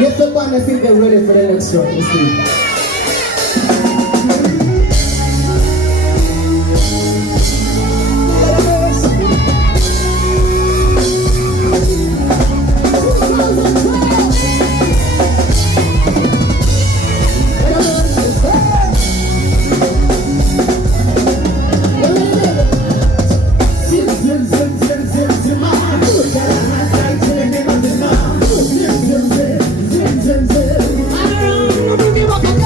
Get the one, I think they're ready for the next one. Let's see. I don't know,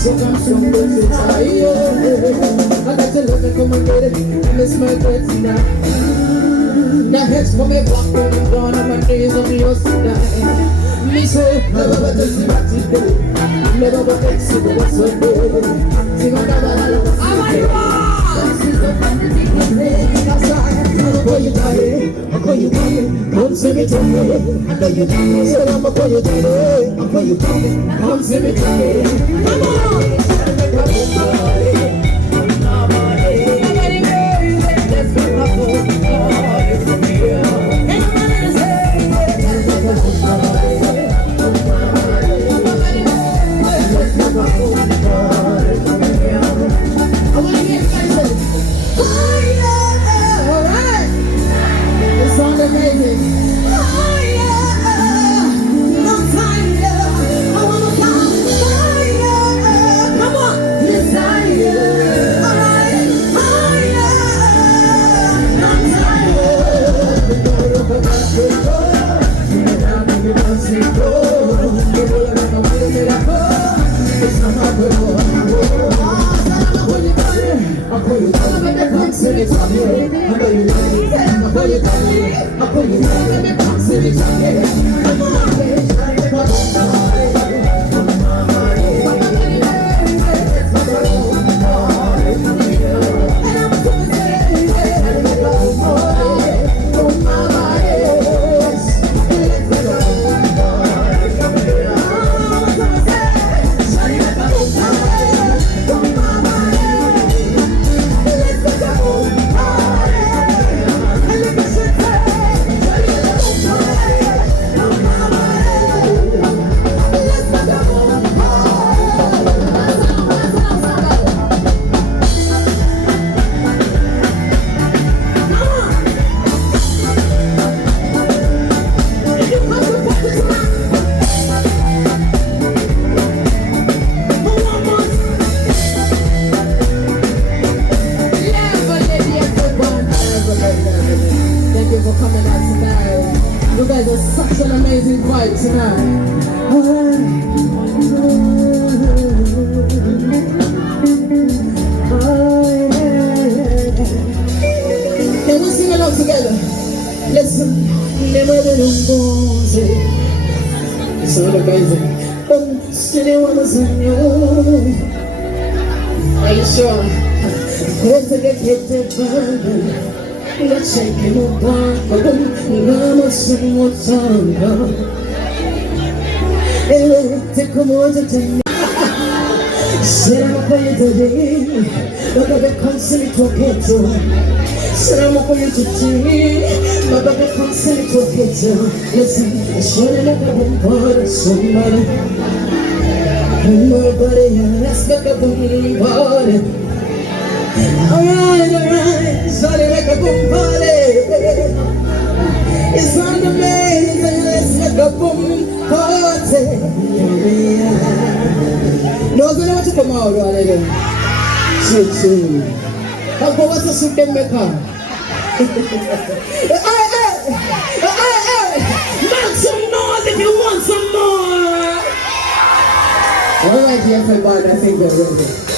So come from the fire. I got to love it, come and get it. I miss my bed tonight. Now heads for me, walk when I'm gone on my knees on your side. Me say, never better see what you do. Never better see what's so good. See what I'm This is the fantasy outside. I'll call you daddy. I'll call you daddy. Come see me to me. I know you daddy. Said I'ma call you daddy. I'll call you daddy. Come see me to me. Come on. Are you sure? Let's get the burden. Let's take him apart. I'm a sing what song. Take a more to take. Say I'm a play today. But I've been constantly talking to. Say I'm a play today. But I've been constantly talking to. Listen, I should have never been part of somebody. Nobody else got the boom party. Alright, so they make a boom party. It's on the maze and let's make a boom party. No, I don't want to come out already. True. I'll go watch the soup them make up. Make some noise if you want some more. Alright, everybody, I think we're ready.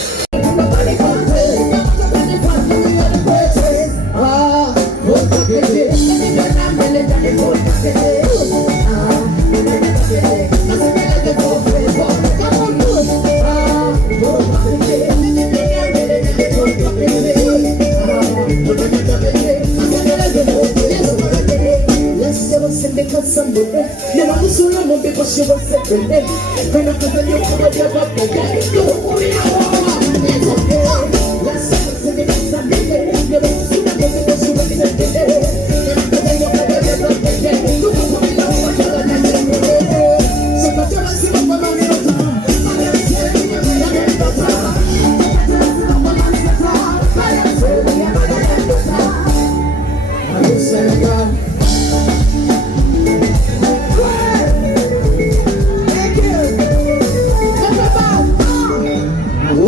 Let's day. When I'm going to you, I'm going to give up the day. It's okay. Let's sing it Sunday. You don't see that when you go to the day. When I'm going to you, I'm going to give up the day. You don't want me to know what you're going to do. So I'm going to see what I'm going to do. I'm going to tell you, I'm going to do. Senegal. Thank you.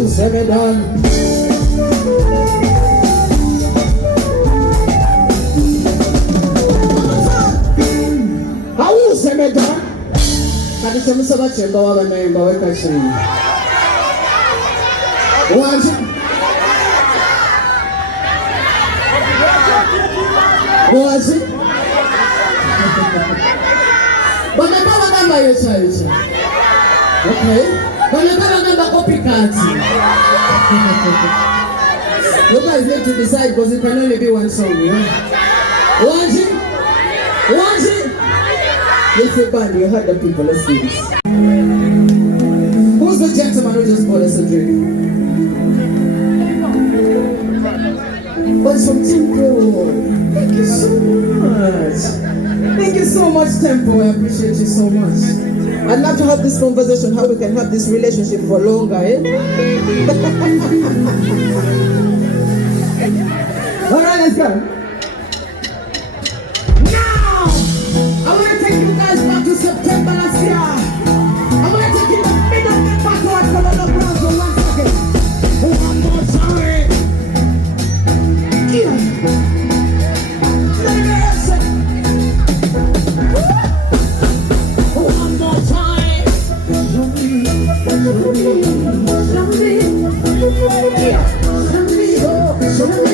Senegal. How Senegal? Kati chama saba chemba wa banaimba weka chini. Waje. Waje. Banataka namba yecha. Okay. Banataka namba copycat. You guys need to decide because it can only be one song, yeah? Waje. Waje. Let's say band, you heard the people, let's do this. Who's the gentleman who just bought us a drink? But from Tempo. Thank you so much. Thank you so much, Tempo. I appreciate you so much. I'd love to have this conversation, how we can have this relationship for longer, eh? Alright, let's go. Now, I want to take you guys back to September last year. I want to take you backward from the ground for 1 second. One more time. Yeah. One more time. Show me.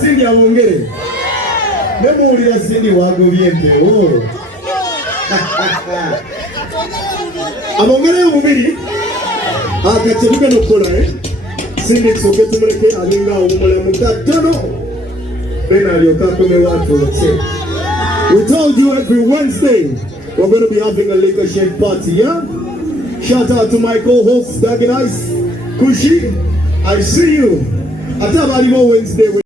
Cindy abongere. Nemuwulira Cindy wagobye empewo. Abongere omubiri. Kati tugenda okukola Cindy tusooke tumuleke abenga obumulamu katono. Then alyoka akomewo atuutse. We told you every Wednesday we're going to be having a liquor shake party, yeah? Shout out to my co-host, Dag and Ice, Kushi. I see you. I tell you Wednesday.